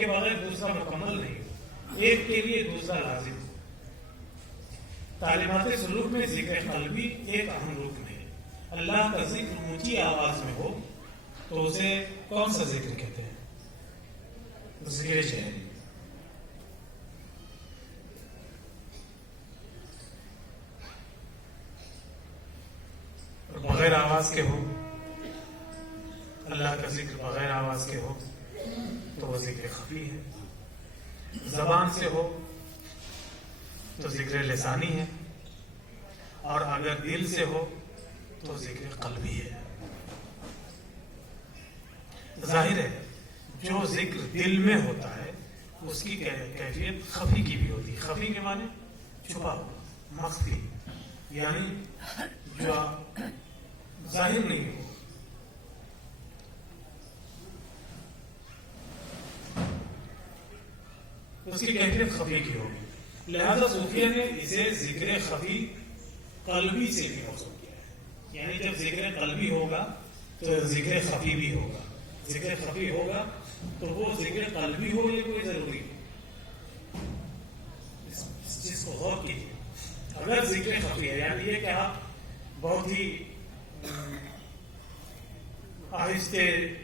کے بغیر دوسرا مکمل نہیں ہو، ایک کے لیے دوسرا لازم ہو۔ تعلیمات سلوک میں ذکر قلبی ایک اہم رکن ہے۔ اللہ کا ذکر اونچی آواز میں ہو تو اسے کون سا ذکر کہتے ہیں؟ ذکر جہری۔ بغیر آواز کے ہو، اللہ کا ذکر بغیر آواز کے ہو تو وہ ذکر خفی ہے۔ زبان سے ہو تو ذکر لسانی ہے، اور اگر دل سے ہو تو ذکر قلبی ہے۔ ظاہر ہے جو ذکر دل میں ہوتا ہے اس کی کیفیت خفی کی بھی ہوتی ہے۔ خفی کے معنی چھپا ہوا، مخفی، یعنی جو ظاہر نہیں ہو۔ اس کی کیفیت خفی کی ہوگی، لہذا صوفیہ نے اسے ذکر خفی قلبی سے بھی موصول کیا ہے۔ یعنی جب ذکر قلبی ہوگا تو ذکر خفی بھی ہوگا، ذکر خفی ہوگا تو وہ ذکر قلبی ہو، یہ کوئی ضروری ہے، اس چیز کو غور کیجیے۔ اگر ذکر خفی ہے یعنی یہ کہ آپ بہت ہی آہستہ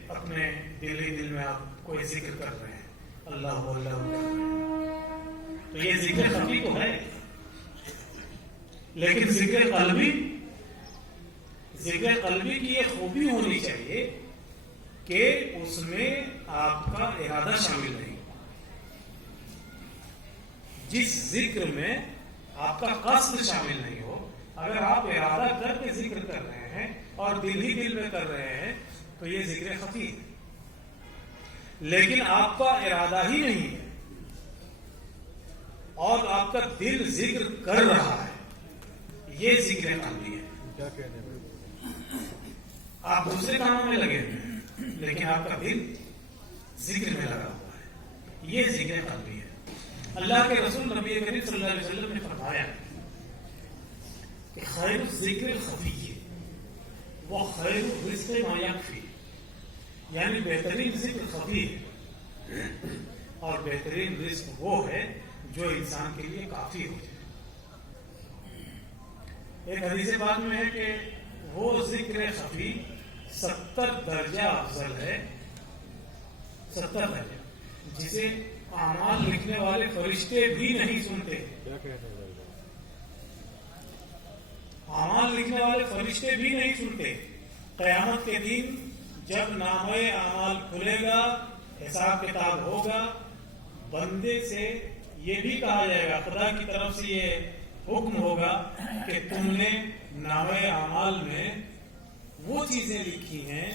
اپنے دل میں آپ کوئی ذکر کر رہے ہیں، اللہ اللہ کر رہے ہیں، تو یہ ذکر خفی تو ہے۔ لیکن ذکر قلبی کی یہ خوبی ہونی چاہیے کہ اس میں آپ کا ارادہ شامل نہیں ہو۔ جس ذکر میں آپ کا قصد شامل نہیں ہو، اگر آپ ارادہ کر کے ذکر کر رہے ہیں اور دل ہی دل میں کر رہے ہیں تو یہ ذکر خفی ہے۔ لیکن آپ کا ارادہ ہی نہیں ہے اور آپ کا دل ذکر کر رہا ہے، یہ ذکر قلبی ہے۔ آپ دوسرے کاموں میں لگے ہیں لیکن آپ کا دل ذکر میں لگا ہوا ہے، یہ ذکر قلبی ہے۔ اللہ کے رسول نبی کریم صلی اللہ علیہ وسلم نے فرمایا کہ خیر الذکر خفی وہ خیر الرزق ما یکفی، یعنی بہترین ذکر خفی ہے اور بہترین رزق وہ ہے جو انسان کے لیے کافی ہو جائے۔ ایک حدیث پاک میں ہے کہ وہ ذکر خفی 70 درجہ افضل ہے، 70 درجہ، جسے اعمال لکھنے والے فرشتے بھی نہیں سنتے۔ اعمال لکھنے والے فرشتے بھی نہیں سنتے۔ قیامت کے دن جب نامہ اعمال کھلے گا، حساب کتاب ہوگا، بندے سے یہ بھی کہا جائے گا، خدا کی طرف سے یہ حکم ہوگا کہ تم نے نامہ اعمال میں وہ چیزیں لکھی ہیں،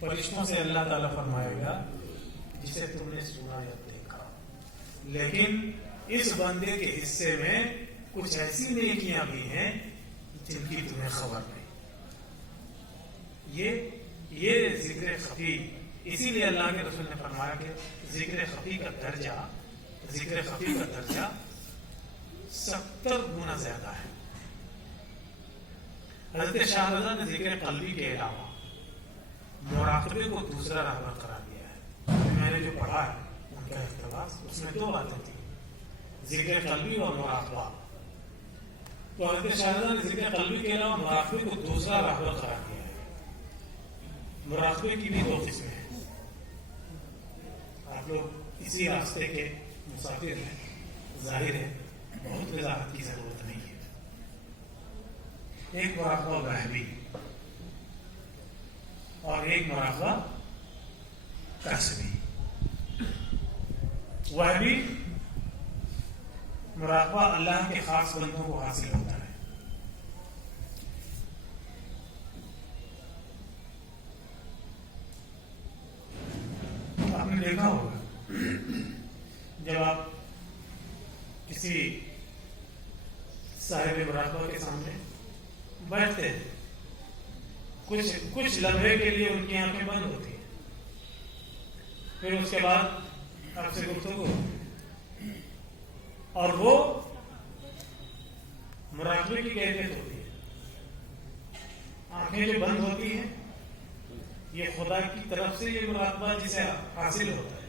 فرشتوں سے اللہ تعالیٰ فرمائے گا جسے تم نے سنا یا دیکھا، لیکن اس بندے کے حصے میں کچھ ایسی نیکیاں بھی ہیں جن کی تمہیں خبر نہیں۔ یہ ذکر خفی، اسی لیے اللہ کے رسول نے فرمایا کہ ذکر خفی کا درجہ 70 گنا زیادہ ہے۔ حضرت شاہ رضا نے ذکر قلبی کے علاوہ مراقبے کو دوسرا رہبر قرار دیا ہے۔ میں نے جو پڑھا ہے ان کا اقتباس، اس میں 2 باتیں تھیں، ذکر قلبی اور مراقبہ۔ تو حضرت شاہ رضا نے ذکر قلبی کے علاوہ مراقبے کو دوسرا رہبر قرار دیا ہے۔ مراقبے کی بھی 2 قسمیں ہیں، آپ لوگ اسی راستے کے مسافر ہیں، ظاہر ہے بہت وضاحت کی ضرورت نہیں ہے۔ ایک مراقبہ وہمی اور ایک مراقبہ کسبی۔ وہمی مراقبہ اللہ کے خاص بندوں کو حاصل ہوتا ہے، آپ نے دیکھا ہوگا جب آپ کسی صاحب مراقبہ کے سامنے بیٹھتے ہیں، کچھ لمحے کے لیے ان کی آنکھیں بند ہوتی ہیں، پھر اس کے بعد آپ سے گفتگو اور وہ مراقبے کی کیفیت ہوتی ہے۔ آنکھیں جو بند ہوتی ہیں یہ خدا کی طرف سے یہ مراقبہ جسے حاصل ہوتا ہے،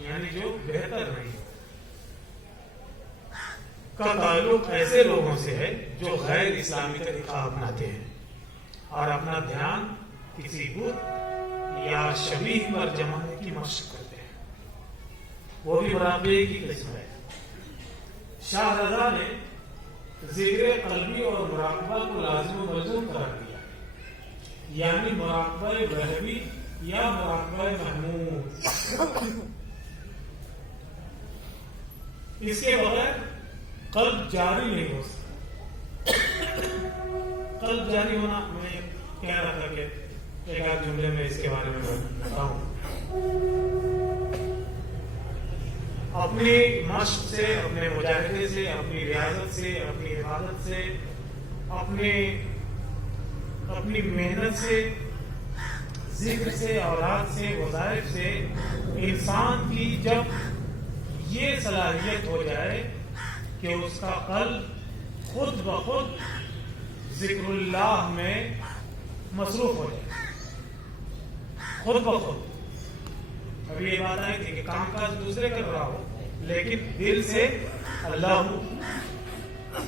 یعنی جو بہتر نہیں ہو، کا تعلق ایسے لوگوں سے ہے جو غیر اسلامی طریقہ اپناتے ہیں اور اپنا دھیان کسی بت یا شبیہ پر جمانے کی مشق کرتے ہیں، وہ بھی مراقبے کی قسم ہے۔ شاہ رضا نے ذکر قلبی اور مراقبہ کو لازم و ملزوم قرار دیا، یعنی مراقبہ وہبی یا مراقبہ محمود۔ اس کے بغیر قلب جاری نہیں ہو سکتا۔ قلب جاری ہونا، میں کہہ رہا تھا کہ ایک آدھ جملے میں اس کے بارے میں بتاؤں۔ اپنی مشق سے، اپنے مجاہدے سے، اپنی ریاضت سے، اپنی عبادت سے، اپنی محنت سے، ذکر سے، اوراد سے، وظائف سے انسان کی جب یہ صلاحیت ہو جائے کہ اس کا قلب خود بخود ذکر اللہ میں مصروف ہو جائے، خود بخود۔ ابھی یہ بات آئی تھی کہ کام کاج دوسرے کر رہا ہو لیکن دل سے اللہ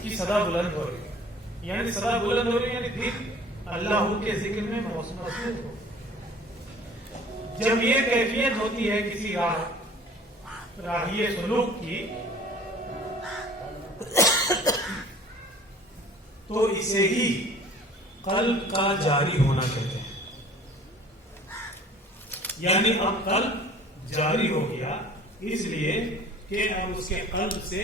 کی صدا بلند ہو رہی ہے، یعنی صدا بلند ہو رہی ہے، یعنی دل اللہ کے ذکر میں مصروف ہو۔ جب یہ کیفیت ہوتی ہے کسی راہی سلوک کی تو اسے ہی قلب کا جاری ہونا کہتے ہیں، یعنی اب قلب جاری ہو گیا اس لیے کہ اب اس کے قلب سے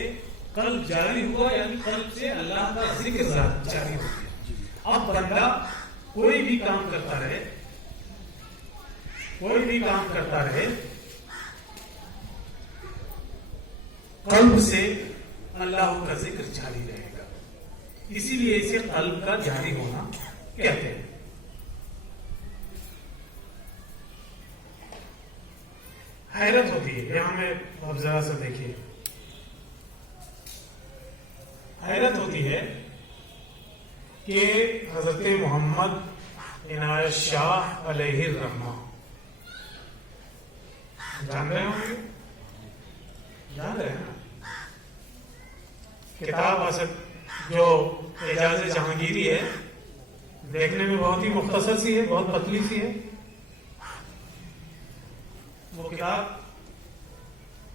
قلب جاری ہوا، یعنی قلب سے اللہ کا ذکر جاری ہو گیا۔ اب بندہ کوئی بھی کام کرتا رہے، کوئی بھی کام کرتا رہے، قلب سے اللہ کا ذکر جاری رہے گا، اسی لیے اسے قلب کا جاری ہونا کہتے ہیں۔ حیرت ہوتی ہے، یہاں میں اب ذرا سا دیکھیے، حیرت ہوتی ہے کہ حضرت محمد عنایت شاہ علیہ الرحمہ جان رہے ہوں گے، جان رہے ہیں نا؟ کتاب اصل جو اعجاز جہانگیری ہے، دیکھنے میں بہت ہی مختصر سی ہے، بہت پتلی سی ہے۔ وہ کتاب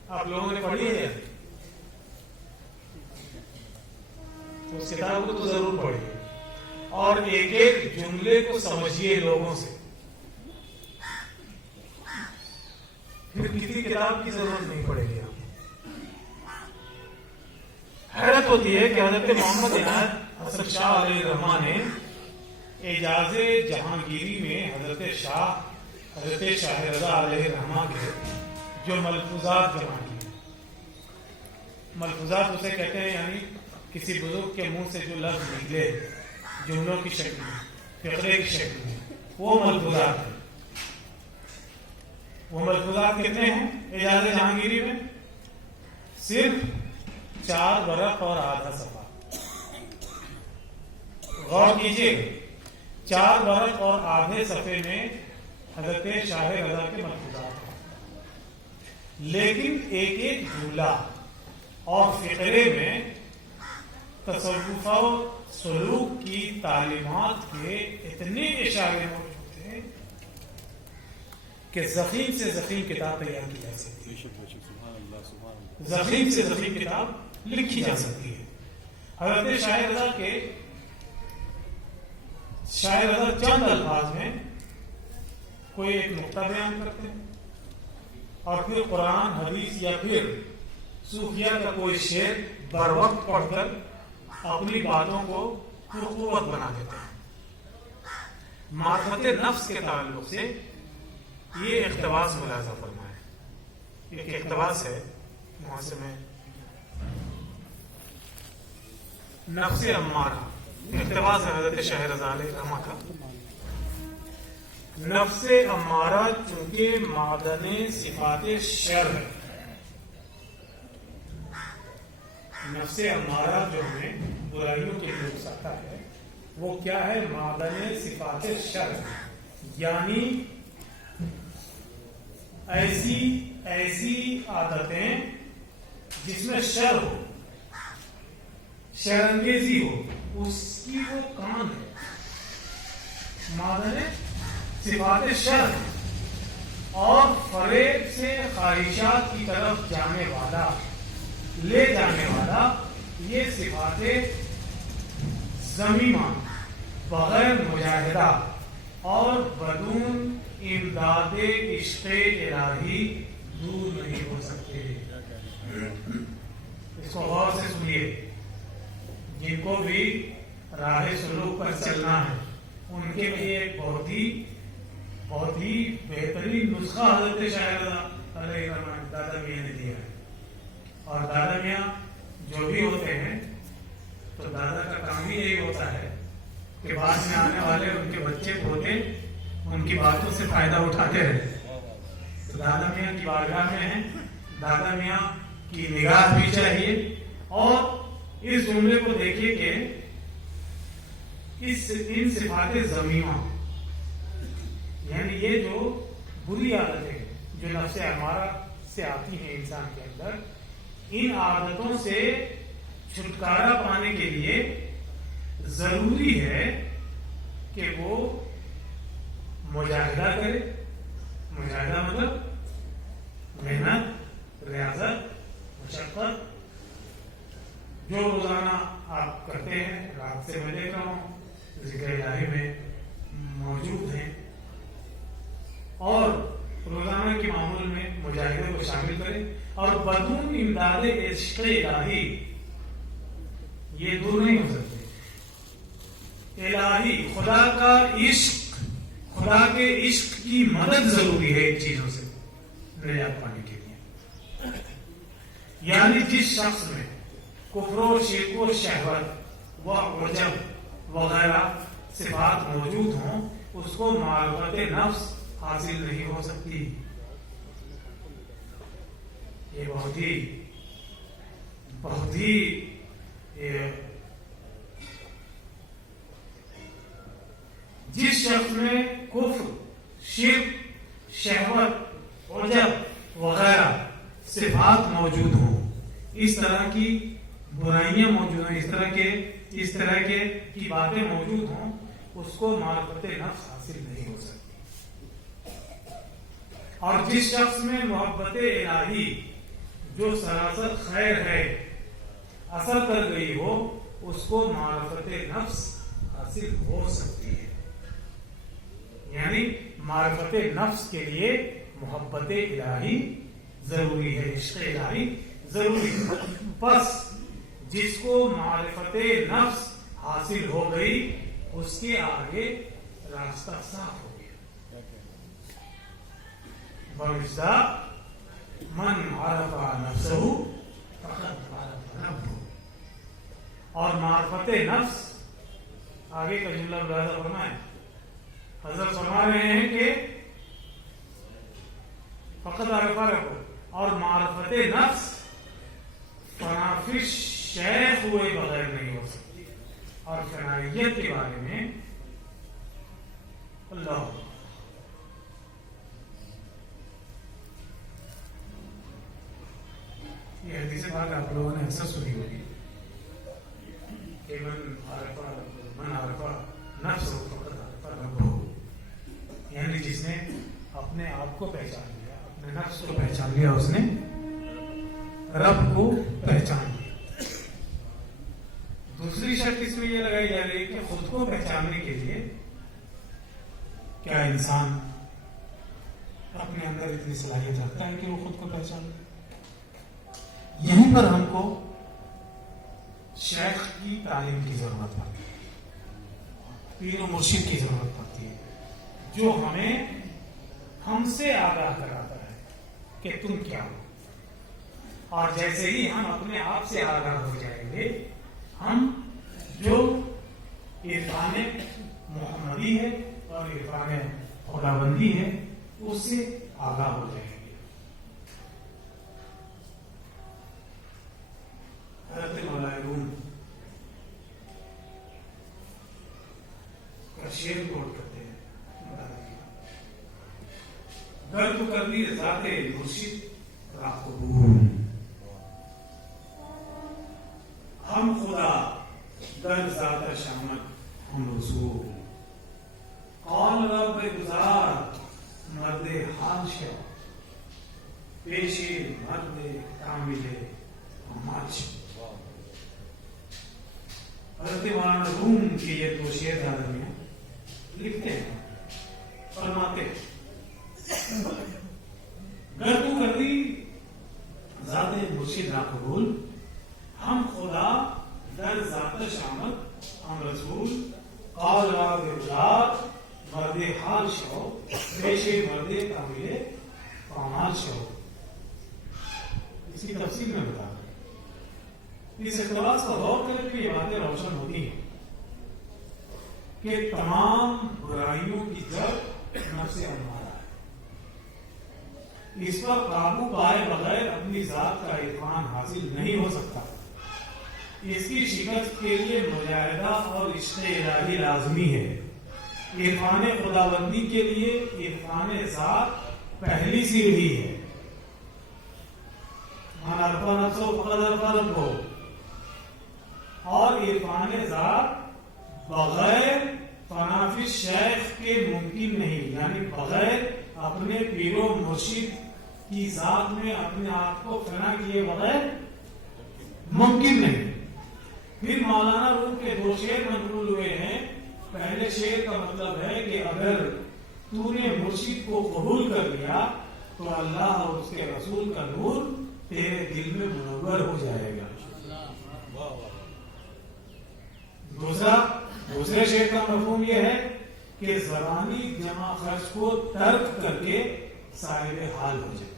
آپ لوگوں نے پڑھی ہے؟ اس کتاب کو تو ضرور پڑھیے اور ایک ایک جملے کو سمجھیے لوگوں سے، پھر کسی کتاب کی ضرورت نہیں پڑے گی۔ حیرت ہوتی ہے کہ حضرت محمد عنایت حسن شاہ علیہ الرحمہ نے اعجاز جہانگیری میں حضرت شاہ رضا علیہ الرحمہ کے جو ملفوظات جمع کیے، ملفوظات اسے کہتے ہیں یعنی کسی بزرگ کے منہ سے جو لفظ نکلے جملوں کی شکل میں، فقرے کی شکل میں، وہ ملفوظات ہیں۔ وہ ملفوظات کتنے ہیں اعجاز جہانگیری میں؟ صرف 4 ورق اور آدھا صفحہ۔ غور کیجیے، 4 ورق اور آدھے صفحے میں حضرت شاہ رضا کے ملفوظات ہیں، لیکن ایک ایک جملہ اور فقرے میں تصوف و سلوک کی تعلیمات کے اتنے اشارے موجود ہیں کہ ضخیم سے ضخیم کتاب تیار کی جا سکتی ہے، ضخیم سے ضخیم کتاب لکھی جا سکتی ہے۔ حضرت شاہ رضا چند الفاظ میں کوئی ایک نقطہ بیان کرتے ہیں اور پھر قرآن، حدیث یا پھر صوفیہ کا کوئی شعر بر وقت پڑھ کر اپنی باتوں کو پرقوت بنا دیتے ہیں۔ معرفت نفس کے تعلق سے یہ اقتباس ملاحظہ فرمائے، ایک اقتباس ہے وہاں سے میں نفس امارہ، اقتباس ہے حضرت شاہ رضا علیہ الرحمہ کا۔ نفس امارہ چونکہ معدن صفات شر ہے، نفس امارہ جو ہمیں برائیوں کے لیے اکساتا ہے وہ کیا ہے؟ معدن صفات شر، یعنی ایسی ایسی عادتیں جس میں شر ہو، شرانگیزی ہو، اس کی وہ کان ہے. مادہ صفات شر اور فریب سے خواہشات کی طرف جانے والا، لے جانے والا، یہ صفات ذمیمہ بغیر مجاہدہ اور بدون امداد عشق الہی دور نہیں ہو سکتے. اس کو غور سے سنیے. جن کو بھی راہ سلوک پر چلنا ہے ان کے لیے ایک بہت ہی بہترین نسخہ حضرت شاہ علیہ الرحمٰن دادا میاں نے دیا ہے. اور دادا میاں جو بھی ہوتے ہیں تو دادا کا کام بھی یہی ہوتا ہے کہ بعد میں آنے والے ان کے بچے پوتے ان کی باتوں سے فائدہ اٹھاتے رہے. تو دادا میاں کی بارگاہ میں ہیں، دادا میاں کی نگاہ بھی چاہیے. اور اس جملے کو دیکھیے کہ ان صفات ذمیمہ، یعنی یہ جو بری عادتیں جو نفس امارہ سے آتی ہیں انسان کے اندر، ان عادتوں سے چھٹکارا پانے کے لیے ضروری ہے کہ وہ مجاہدہ کرے. مجاہدہ مطلب محنت، ریاضت، مشقت، جو روزانہ آپ کرتے ہیں. رات سے میں دیکھ رہا ہوں ذکر الہی میں موجود ہیں، اور روزانہ کے معمول میں مجاہدے کو شامل کریں. اور بدون امداد عشق الہی یہ دور نہیں ہو سکتے. الہی خدا کا عشق، خدا کے عشق کی مدد ضروری ہے ان چیزوں سے نجات پانے کے لیے. یعنی جس شخص میں کفر و شرک و شہوت و عجب وغیرہ صفات موجود ہوں اس کو معرفت نفس حاصل نہیں ہو سکتی. یہ بہت ہی جس شخص میں کفر، شرک، شہوت، عجب وغیرہ صفات موجود ہوں، اس طرح کی برائیاں موجود ہیں، اس طرح کے کی باتیں موجود ہوں، اس کو معرفت نفس حاصل نہیں ہو سکتی. اور جس شخص میں محبت الہی جو سراسر خیر ہے اثر کر گئی ہو، اس کو معرفت نفس حاصل ہو سکتی ہے. یعنی معرفت نفس کے لیے محبت الہی ضروری ہے، عشق الہی ضروری ہے. بس جس کو معرفت نفس حاصل ہو گئی اس کے آگے راستہ صاف ہو گیا. بمثا من عرف نفسہ فقد عرف ربہ. اور معرفت نفس آگے کا جملہ ملاحظہ فرمائیں. حضرت فرما رہے ہیں کہ فقد عرف ربہ، اور معرفت نفس فنافش شیخ ہوئے بغیر نہیں ہو سکتی. اور فنائیت کے بارے میں اللہ یہ حدیث بات آپ لوگوں نے اکثر سنی ہوگی کہ من عرف نفسہ فقد عرف ربہ. یعنی جس نے اپنے آپ کو پہچان لیا، اپنے نفس کو پہچان لیا، اس نے رب کو پہچان لیا. دوسری شرط اس میں یہ لگائی جا رہی ہے کہ خود کو پہچاننے کے لیے کیا انسان اپنے اندر اتنی صلاحیت رکھتا ہے کہ وہ خود کو پہچان لے. یہیں پر ہم کو شیخ کی تعلیم کی ضرورت پڑتی ہے، پیر و مرشد کی ضرورت پڑتی ہے، جو ہم سے آگاہ کراتا ہے کہ تم کیا ہو. اور جیسے ہی ہم اپنے آپ سے آگاہ ہو جائیں گے، ہم جو عرفان محمدی ہے اور عرفان خداوندی ہے اس سے آگاہ ہو جائیں گے. حضرت مولانا کا شعر کوٹ کرتے ہیں، گر تو کرنی ذات مرشد راقبون. ہم خدا در ذات شامت ہم رسول. قال رب گزار مرد حال شو پیشی مرد کامل اعمال شو. حضرت مولانا روم کے یہ دو شعر درمیان لکھتے ہیں، فرماتے گر تو کر دی ذات مرشد را قبول، ہم خدا در ذات شامت ہم رسول. قال را گزار مرد حال شو پیشے مرد کامل اعمال شو. اس کی تفصیل میں بتا رہا ہوں. اس اقتباس کو غور کر کے یہ باتیں روشن ہوتی ہیں کہ تمام برائیوں کی جڑ نفس امارہ ہے. اس پر قابو پائے بغیر اپنی ذات کا عرفان حاصل نہیں ہو سکتا. اس کی شکست کے لیے مجاہدہ اور عشق الہی لازمی ہے. عرفان خداوندی کے لیے عرفان ذات پہلی سیڑھی ہے. من عرف نفسہ فقد عرف ربہ. اور عرفان ذات بغیر فنافی شیخ کے ممکن نہیں، یعنی بغیر اپنے پیر و مرشد کی ذات میں اپنے آپ کو فنا کیے بغیر ممکن نہیں. پھر مولانا روم کے دو شعر منقول ہوئے ہیں. پہلے شعر کا مطلب ہے کہ اگر تو نے مرشد کو قبول کر لیا تو اللہ اور اس کے رسول کا نور تیرے دل میں منور ہو جائے گا. دوسرے شعر کا مفہوم یہ ہے کہ زبانی جمع خرچ کو ترک کر کے صاحب حال ہو جائے.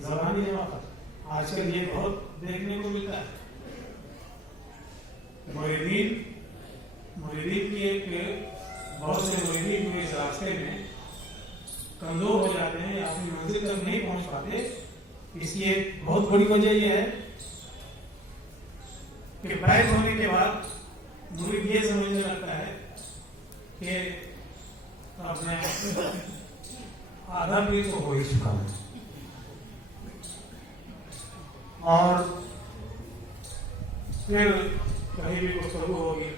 زبانی جمع خرچ آج کل یہ بہت دیکھنے کو ملتا ہے. مریدین کی ایک بہت سے مریدین جو اس راستے میں کمزور ہو جاتے ہیں یا اپنی منزل تک نہیں پہنچ پاتے. اس کی ایک بہت بڑی وجہ یہ ہے کہ بیعت ہونے کے بعد مرید یہ سمجھنے لگتا ہے کہ اپنے آدھا بھی تو ہو ہی چکا ہے. اور پھر کہیں بھی گفتگو ہوگی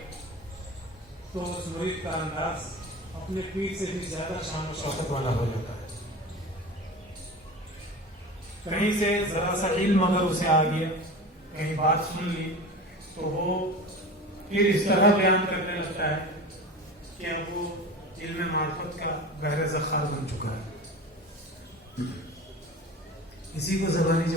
تو اس مرید کا انداز اپنے پیر سے بھی زیادہ شان و شوکت والا ہو جاتا ہے. کہیں سے ذرا سا علم اگر اسے آ گیا، کہیں بات سن لی تو وہ پھر اس طرح بیان کرنے لگتا ہے کہ اب وہ علم معرفت کا گہرا ذخائر بن چکا ہے. اسی کو زبانی